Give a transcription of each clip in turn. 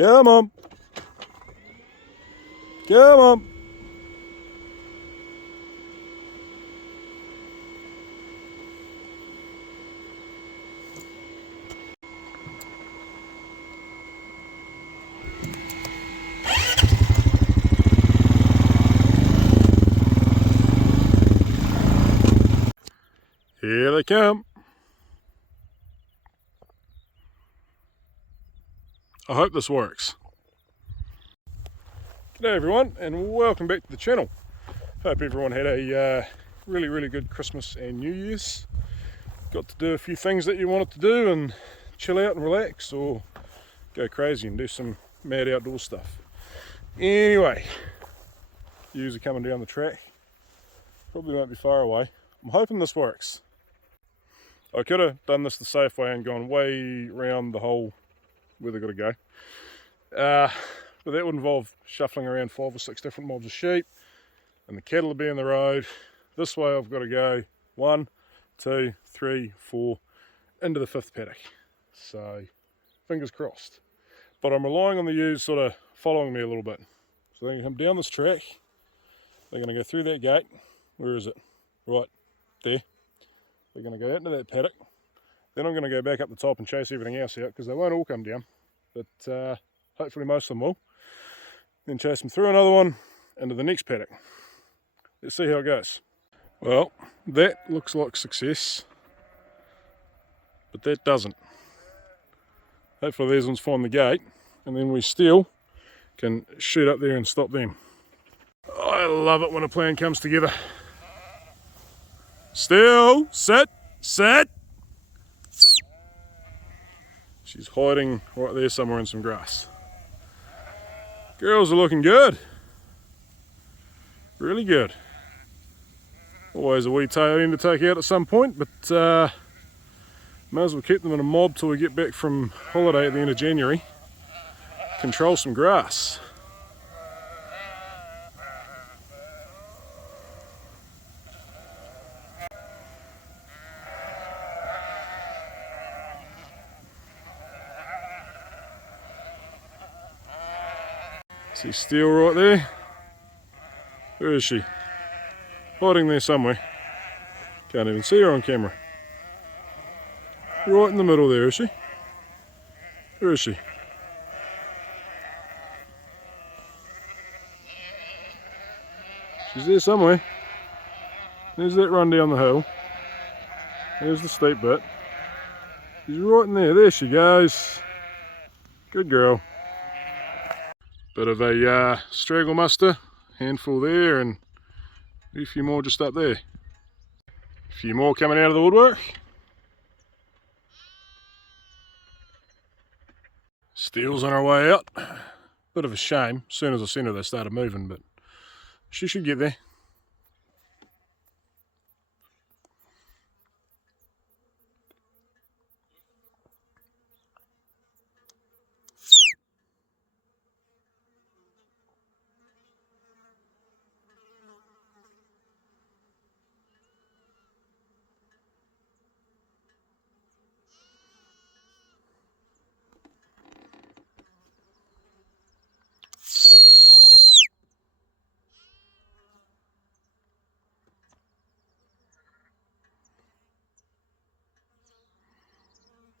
Come on. Come on. Here they come. I hope this works. G'day everyone, and welcome back to the channel. Hope everyone had a really good Christmas and New Year's. Got to do a few things that you wanted to do and chill out and relax, or go crazy and do some mad outdoor stuff. Anyway, yous are coming down the track. Probably won't be far away. I'm hoping this works. I could have done this the safe way and gone way round the hole where they've got to go. But that would involve shuffling around 5 or 6 different mobs of sheep, and the cattle will be in the road. This way I've got to go 1, 2, 3, 4 into the 5th paddock. So fingers crossed. But I'm relying on the ewes sort of following me a little bit. So they're going to come down this track. They're going to go through that gate. Where is it? Right there. They're going to go out into that paddock. Then I'm going to go back up the top and chase everything else out, because they won't all come down, but hopefully most of them will. Then chase them through another one into the next paddock. Let's see how it goes. Well, that looks like success, but that doesn't. Hopefully these ones find the gate, and then we still can shoot up there and stop them. I love it when a plan comes together. Still, sit, sit. She's hiding right there somewhere in some grass. Girls are looking good. Really good. Always a wee tail end to take out at some point, but may as well keep them in a mob till we get back from holiday at the end of January. Control some grass. See Steel right there? Where is she? Hiding there somewhere. Can't even see her on camera. Right in the middle there, is she? Where is she? She's there somewhere. There's that run down the hill. There's the steep bit. She's right in there. There she goes. Good girl. Bit of a straggle muster, handful there, and a few more just up there. A few more coming out of the woodwork. Steel's on her way out. Bit of a shame. As soon as I seen her they started moving, but she should get there.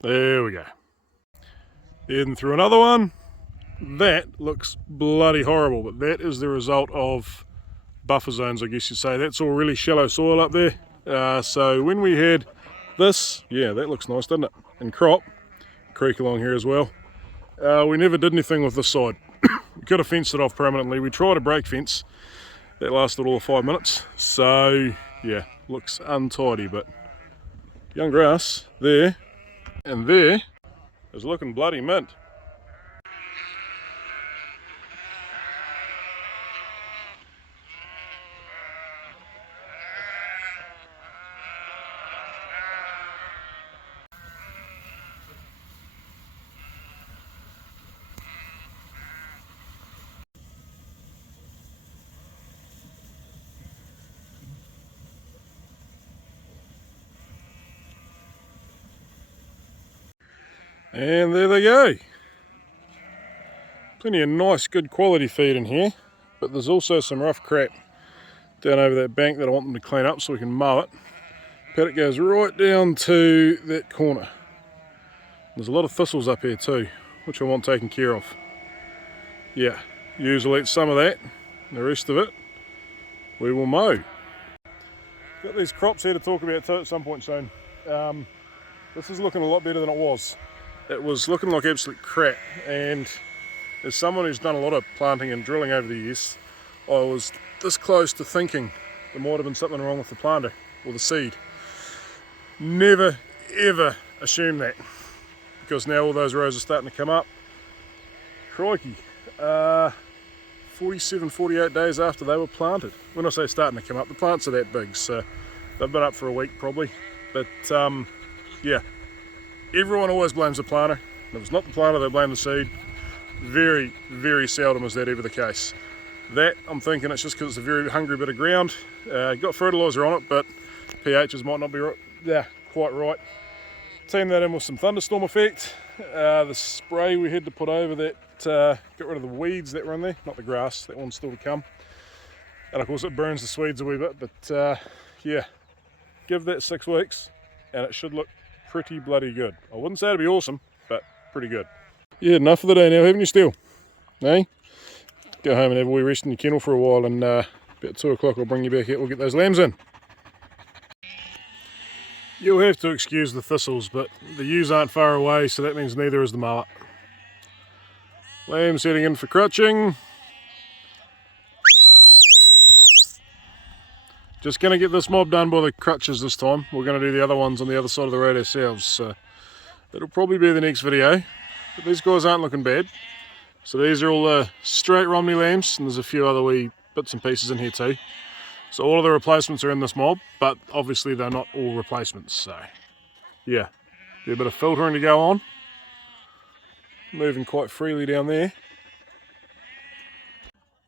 There we go. Heading through another one. That looks bloody horrible, but that is the result of buffer zones, I guess you'd say. That's all really shallow soil up there. So when we had this, yeah, that looks nice, doesn't it? And crop, creek along here as well. We never did anything with this side. We could have fenced it off permanently. We tried a brake fence. That lasted all of 5 minutes. So yeah, looks untidy, but young grass there. And there is looking bloody mint. And there they go. Plenty of nice, good quality feed in here, but there's also some rough crap down over that bank that I want them to clean up so we can mow it. Paddock goes right down to that corner. There's a lot of thistles up here too, which I want taken care of. Yeah, usually it's some of that, the rest of it we will mow. Got these crops here to talk about too at some point soon. This is looking a lot better than it was. It was looking like absolute crap, and as someone who's done a lot of planting and drilling over the years, I was this close to thinking there might have been something wrong with the planter or the seed. Never ever assume that, because now all those rows are starting to come up. Crikey, 47, 48 days after they were planted. When I say starting to come up, the plants are that big, so they've been up for a week probably. But yeah, everyone always blames the planter. If it was not the planter, they blame the seed. Very, very seldom is that ever the case. That, I'm thinking it's just because it's a very hungry bit of ground. Got fertiliser on it, but pHs might not be quite right. Team that in with some thunderstorm effect. The spray we had to put over that, get rid of the weeds that were in there, not the grass, that one's still to come. And of course it burns the Swedes a wee bit, but yeah, give that 6 weeks and it should look pretty bloody good. I wouldn't say it'd be awesome, but pretty good. Yeah, enough for the day now, haven't you still? Eh? Go home and have a wee rest in your kennel for a while, and about 2 o'clock I'll bring you back out, we'll get those lambs in. You'll have to excuse the thistles, but the ewes aren't far away, so that means neither is the mullet. Lambs heading in for crutching. Just going to get this mob done by the crutches this time. We're going to do the other ones on the other side of the road ourselves, so that'll probably be the next video. But these guys aren't looking bad. So these are all the straight Romney lambs, and there's a few other wee bits and pieces in here too. So all of the replacements are in this mob, but obviously they're not all replacements, so yeah. Be a bit of filtering to go on. Moving quite freely down there.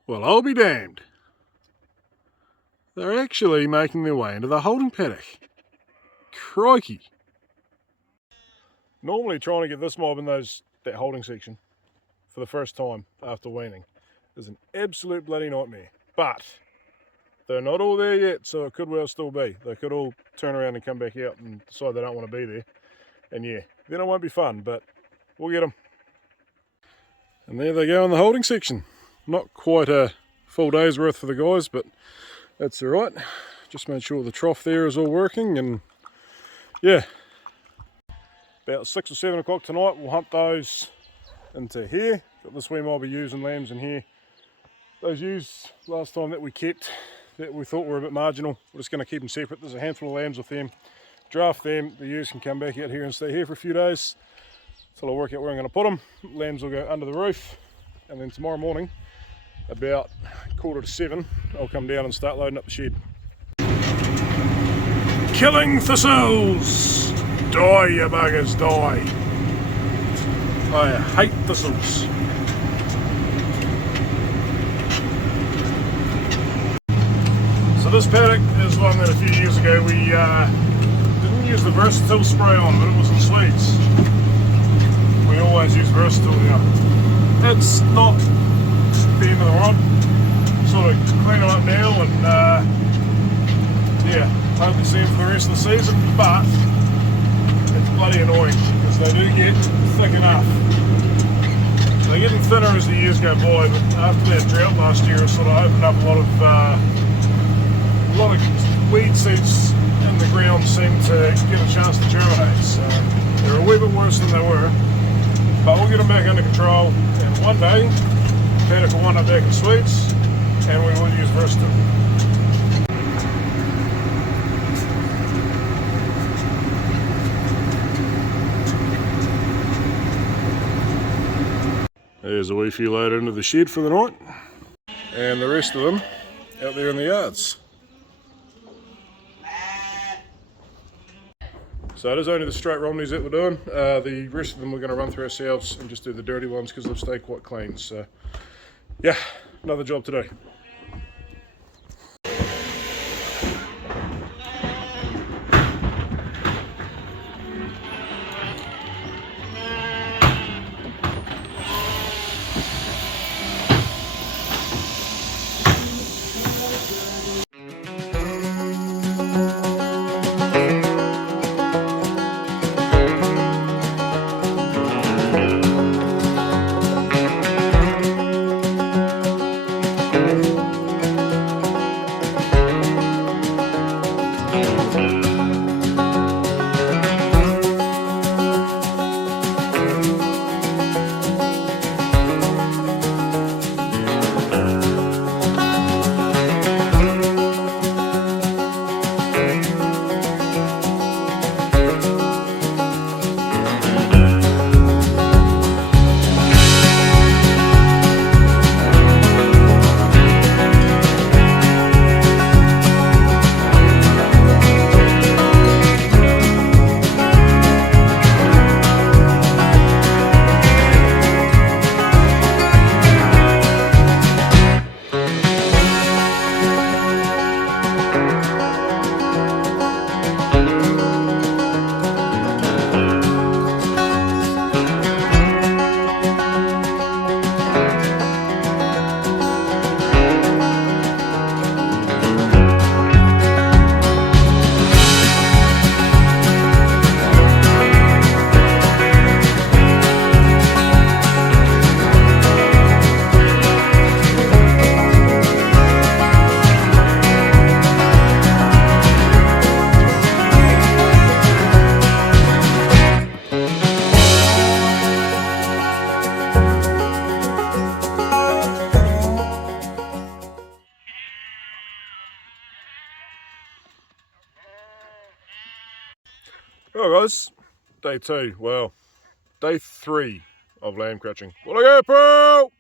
Well, I'll be damned. They're actually making their way into the holding paddock. Crikey. Normally trying to get this mob in that holding section for the first time after weaning is an absolute bloody nightmare. But they're not all there yet, so it could well still be. They could all turn around and come back out and decide they don't want to be there. And yeah, then it won't be fun, but we'll get them. And there they go in the holding section. Not quite a full day's worth for the guys, but that's alright. Just made sure the trough there is all working, and yeah. About 6 or 7 o'clock tonight we'll hump those into here. Got this wee mob of ewes and lambs in here. Those ewes last time that we kept, that we thought were a bit marginal, we're just going to keep them separate. There's a handful of lambs with them. Draft them, the ewes can come back out here and stay here for a few days until I work out where I'm going to put them. Lambs will go under the roof, and then tomorrow morning about 6:45 I'll come down and start loading up the shed. Killing thistles! Die, you buggers, die! I hate thistles. So this paddock is one that a few years ago we didn't use the Versatile spray on, but it was in Swedes. We always use Versatile now. It's not the end of the world. Sort of clean them up now and yeah, hope to see them for the rest of the season, but it's bloody annoying because they do get thick enough. They're getting thinner as the years go by, but after that drought last year it sort of opened up a lot of weed seeds in the ground seem to get a chance to germinate, so they're a wee bit worse than they were, but we'll get them back under control, and one day Paddock will wind up back in Swedes and we will use Versatile. There's a wee few loaded into the shed for the night, and the rest of them out there in the yards. So it is only the straight Romneys that we're doing. The rest of them we're going to run through ourselves and just do the dirty ones because they've stayed quite clean. So yeah, another job to do. Well guys, day 2, well, day 3 of lamb crutching. What I go, Paul?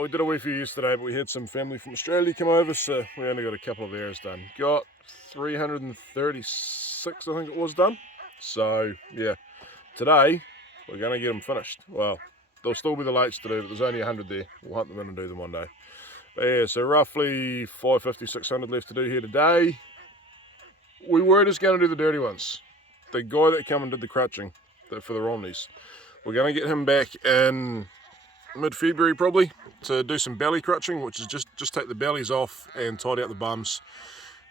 We did a wee few yesterday, but we had some family from Australia come over, so we only got a couple of hours done. Got 336, I think it was, done. So yeah, today we're going to get them finished. Well, there'll still be the lates to do, but there's only 100 there. We'll hunt them in and do them one day. But yeah, so roughly 550, 600 left to do here today. We were just going to do the dirty ones. The guy that came and did the crutching for the Romneys, we're going to get him back in mid-February probably to do some belly crutching, which is just take the bellies off and tidy up the bums.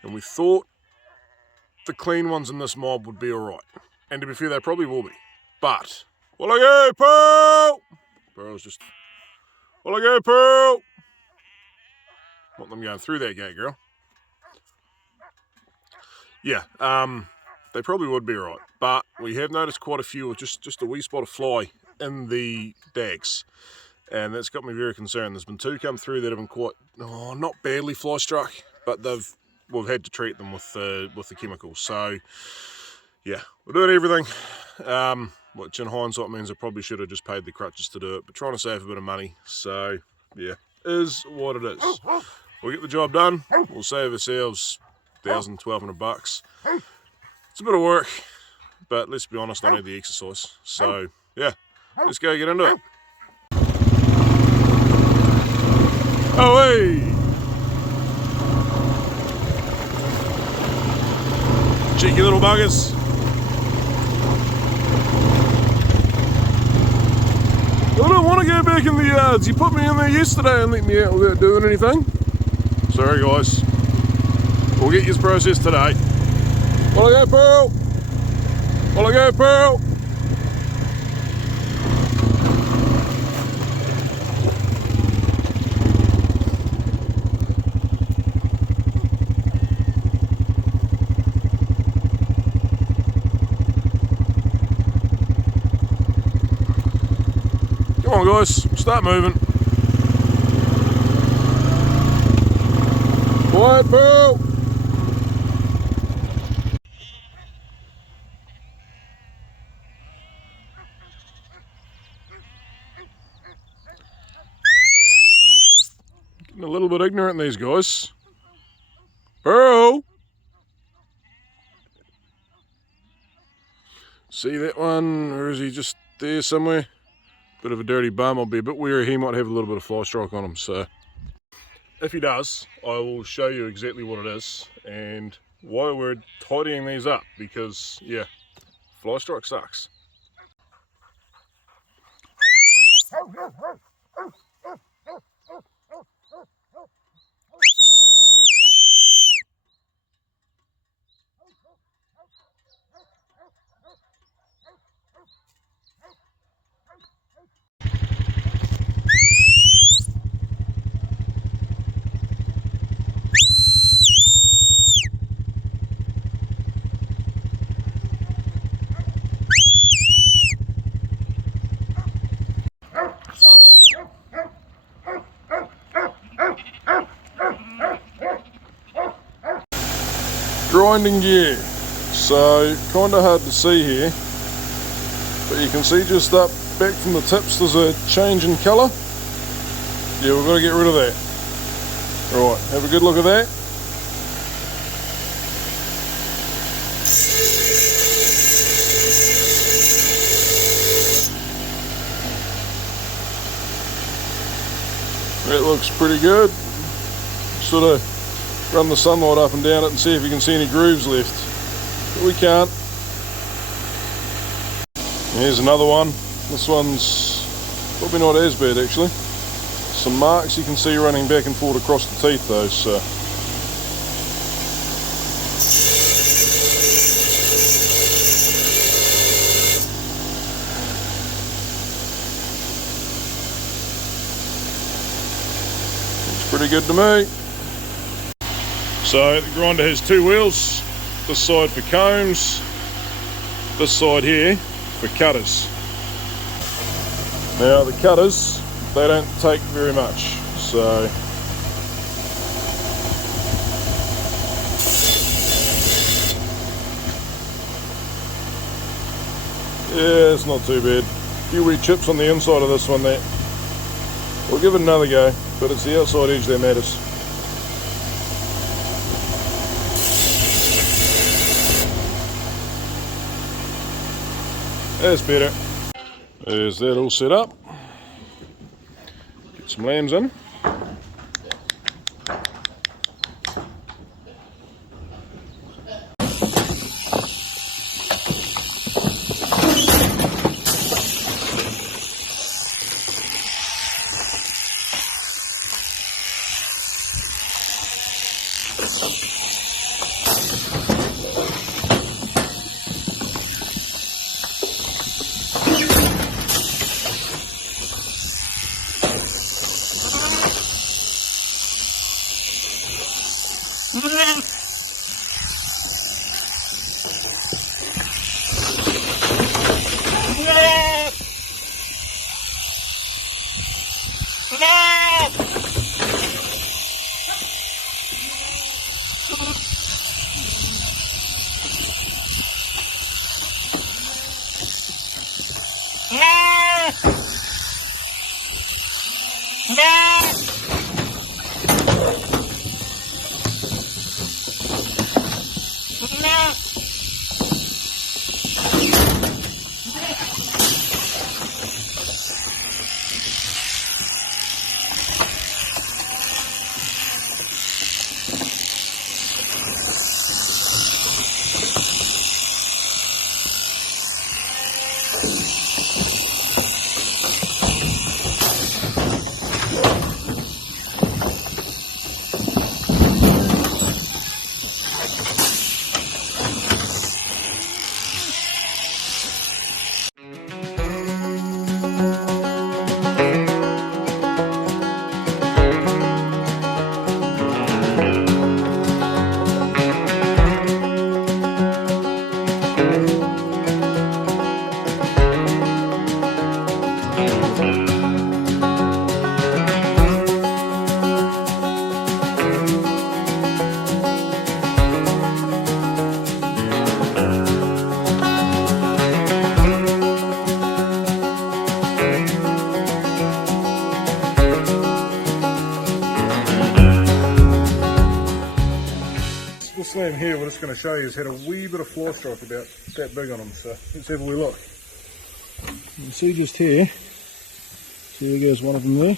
And we thought the clean ones in this mob would be alright. And to be fair, they probably will be. But, will I go, Paul? Pearl's just, will I go, Pearl? Want them going through that gate, girl. Yeah, they probably would be alright, but we have noticed quite a few with just a wee spot of fly in the dags, and that's got me very concerned. There's been 2 come through that have been quite, not badly fly struck, but we've had to treat them with the chemicals. So yeah, we're doing everything, which in hindsight means I probably should have just paid the crutches to do it, but trying to save a bit of money. So yeah, is what it is. We'll get the job done. We'll save ourselves $1,200. It's a bit of work, but let's be honest, I need the exercise. So yeah, let's go get into it. Oh hey! Cheeky little buggers. I don't want to go back in the yards. You put me in there yesterday and let me out without doing anything. Sorry guys. We'll get his process today. Will I go, Pearl? Will I go, Pearl? Come on guys, start moving. Quiet, Pearl! Getting a little bit ignorant, these guys. Pearl! See that one, or is he just there somewhere? Bit of a dirty bum. I'll be a bit wary, he might have a little bit of fly strike on him, so if he does, I will show you exactly what it is and why we're tidying these up, because yeah, fly strike sucks. grinding gear. So kind of hard to see here, but you can see just up back from the tips there's a change in colour. Yeah, we've got to get rid of that. Right, have a good look at that. That looks pretty good. Sort of run the sunlight up and down it and see if you can see any grooves left. But we can't. Here's another one. This one's probably not as bad actually. Some marks you can see running back and forth across the teeth though, so. Looks pretty good to me. So the grinder has two wheels, this side for combs, this side here for cutters. Now the cutters, they don't take very much, so yeah, it's not too bad. A few wee chips on the inside of this one there. We'll give it another go, but it's the outside edge that matters. That's better. There's that all set up. Get some lambs in. This lamb here, we're just going to show you, has had a wee bit of fly stripe about that big on him, so let's have a wee look. You can see just here, see there goes one of them there.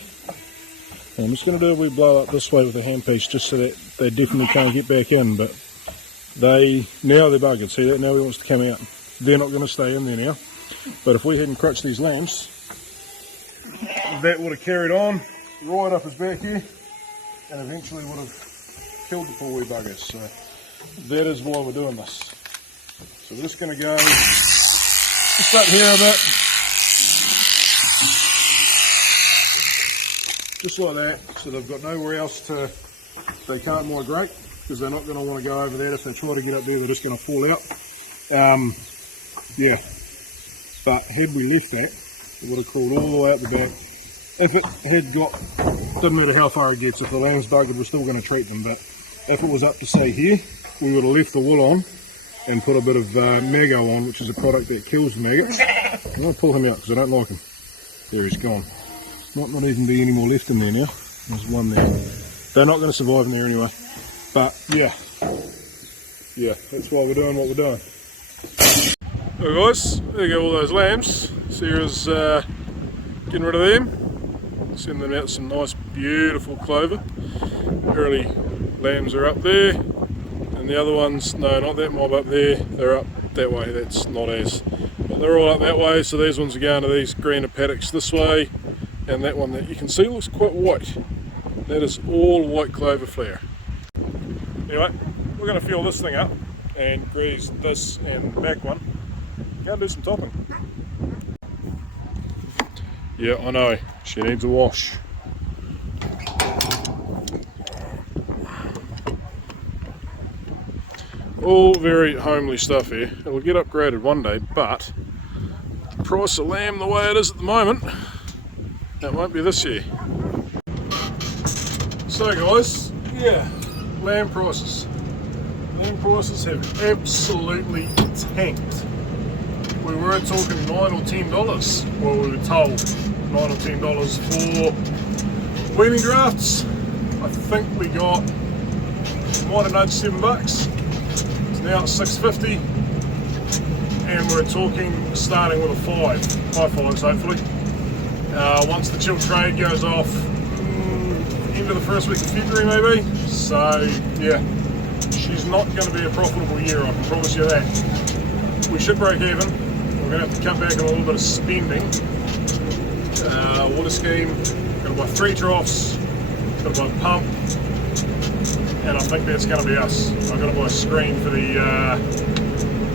And I'm just going to do a wee blow up this way with a handpiece just so that they definitely can't get back in, but now they're buggered, see that, now he wants to come out. They're not going to stay in there now, but if we hadn't crutched these lambs, that would have carried on right up his back here and eventually would have killed the poor wee buggers. So that is why we're doing this. So we're just going to go just up here a bit, just like that, so they've got nowhere else to, they can't migrate, because they're not going to want to go over that. If they try to get up there, they're just going to fall out. Yeah, but had we left that, it would have crawled all the way up the back. If it had got, doesn't matter how far it gets, if the lamb's buggered, we're still going to treat them, but if it was up to say here, we would have left the wool on and put a bit of Mago on, which is a product that kills the maggots. I'm going to pull him out because I don't like him. There, he's gone. Might not even be any more left in there now. There's one there. They're not going to survive in there anyway. But yeah, that's why we're doing what we're doing. Well guys, there you go, all those lambs. Sarah's getting rid of them. Sending them out some nice beautiful clover. Early lambs are up there. And the other ones, no, not that mob up there, they're up that way, that's not as. But they're all up that way, so these ones are going to these greener paddocks this way, and that one that you can see looks quite white. That is all white clover flare. Anyway, we're going to fill this thing up and grease this and the back one. Go and do some topping. Yeah, I know, she needs a wash. All very homely stuff here. It'll get upgraded one day, but the price of lamb the way it is at the moment, that won't be this year. So guys, yeah, lamb prices. Lamb prices have absolutely tanked. We were talking $9 or $10. Well, we were told $9 or $10 for weaning drafts. I think we got, might have nudged $7. Now it's $6.50, and we're talking starting with a 5, high 5s hopefully. Once the chill trade goes off, end of the first week of February maybe. So yeah, she's not going to be a profitable year, I can promise you that. We should break even. We're going to have to cut back on a little bit of spending. Water scheme, got to buy 3 troughs, got to buy a pump. And I think that's going to be us. I've got to buy a screen for the,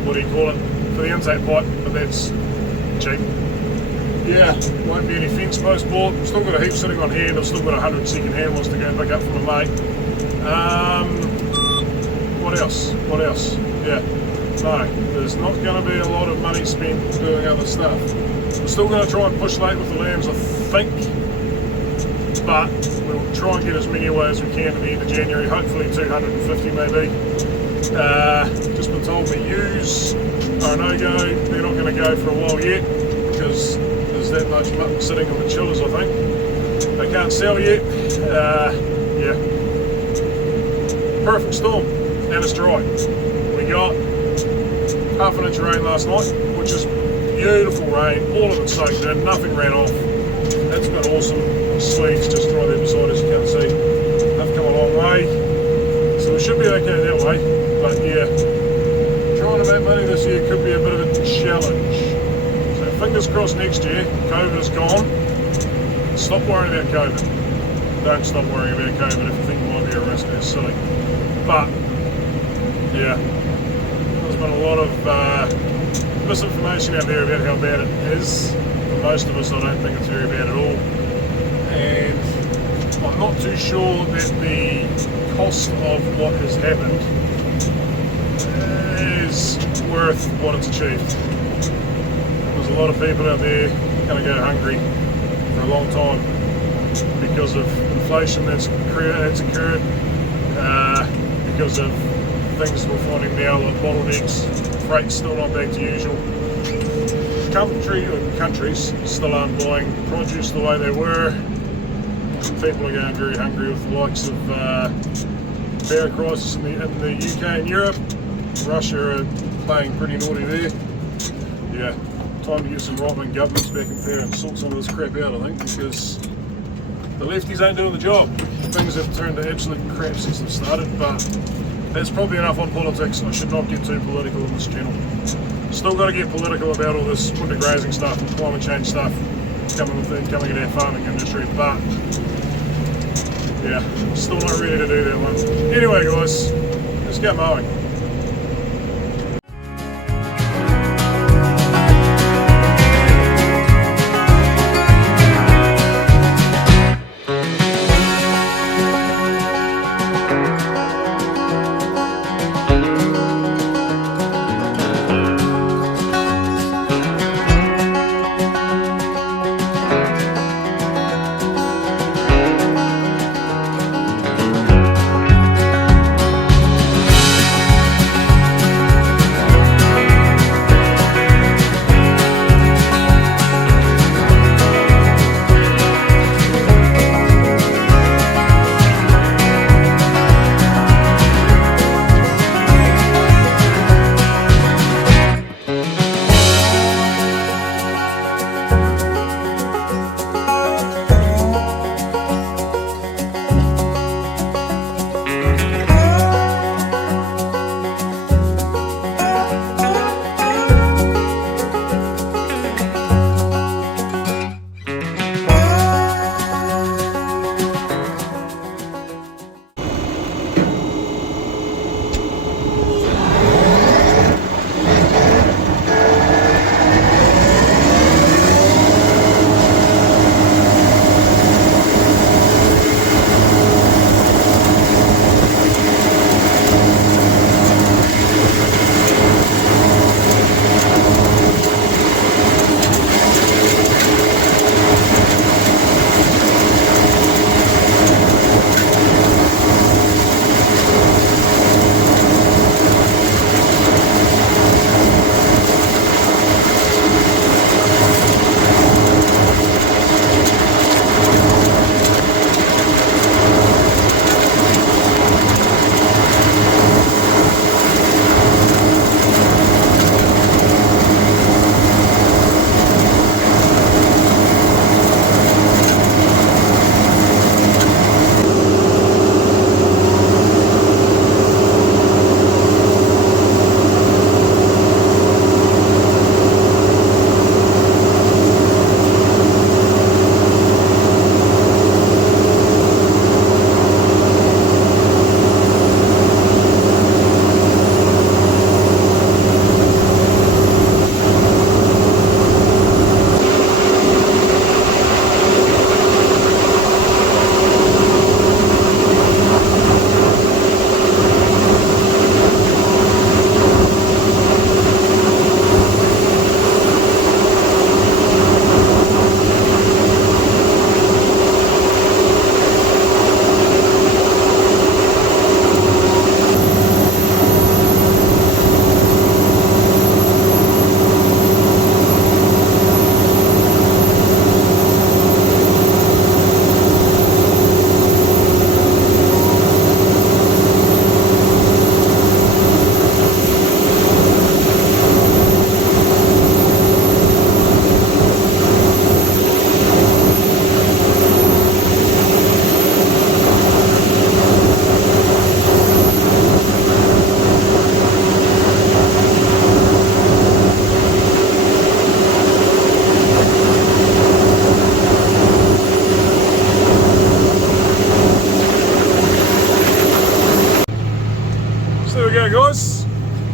what do you call it, for the intake pipe, but that's cheap. Yeah, won't be any fence post bought. Still got a heap sitting on hand. I've still got 100 second hand ones to go pick up from a mate. What else? Yeah, no, there's not going to be a lot of money spent doing other stuff. We're still going to try and push late with the lambs, I think. But we'll try and get as many away as we can at the end of January, hopefully 250 maybe. Just been told the ewes are a no-go. They're not going to go for a while yet because there's that much mutton sitting in the chillers, I think. They can't sell yet. Yeah. Perfect storm, and it's dry. We got half an inch of rain last night, which is beautiful rain, all of it soaked in, nothing ran off. That's been awesome. Sleeves just right there beside us, you can't see. They've come a long way, so we should be okay that way. But yeah, trying to make money this year could be a bit of a challenge. So fingers crossed next year, COVID is gone. Stop worrying about COVID. Don't stop worrying about COVID if you think it might be a risk. That's silly. But yeah, there's been a lot of misinformation out there about how bad it is. For most of us, I don't think it's very bad at all. And I'm not too sure that the cost of what has happened is worth what it's achieved. There's a lot of people out there going to go hungry for a long time because of inflation that's occurred, because of things we're finding now like bottlenecks, freight's still not back to usual. Countries still aren't buying produce the way they were. People are going very hungry with the likes of bear crisis in the UK and Europe. Russia are playing pretty naughty there. Yeah, time to get some right-wing governments back in there and sort some of this crap out, I think, because the lefties ain't doing the job. Things have turned to absolute crap since they've started, but that's probably enough on politics. I should not get too political on this channel. Still got to get political about all this winter grazing stuff and climate change stuff coming at our farming industry, but yeah, still not ready to do that one. Anyway guys, let's get mowing.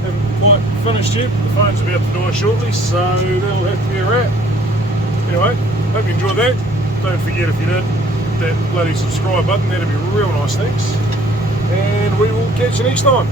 haven't quite finished yet, but the phone's about to die shortly, so that'll have to be a wrap. Anyway, hope you enjoyed that. Don't forget, if you did, that bloody subscribe button, that'd be real nice, thanks. And we will catch you next time.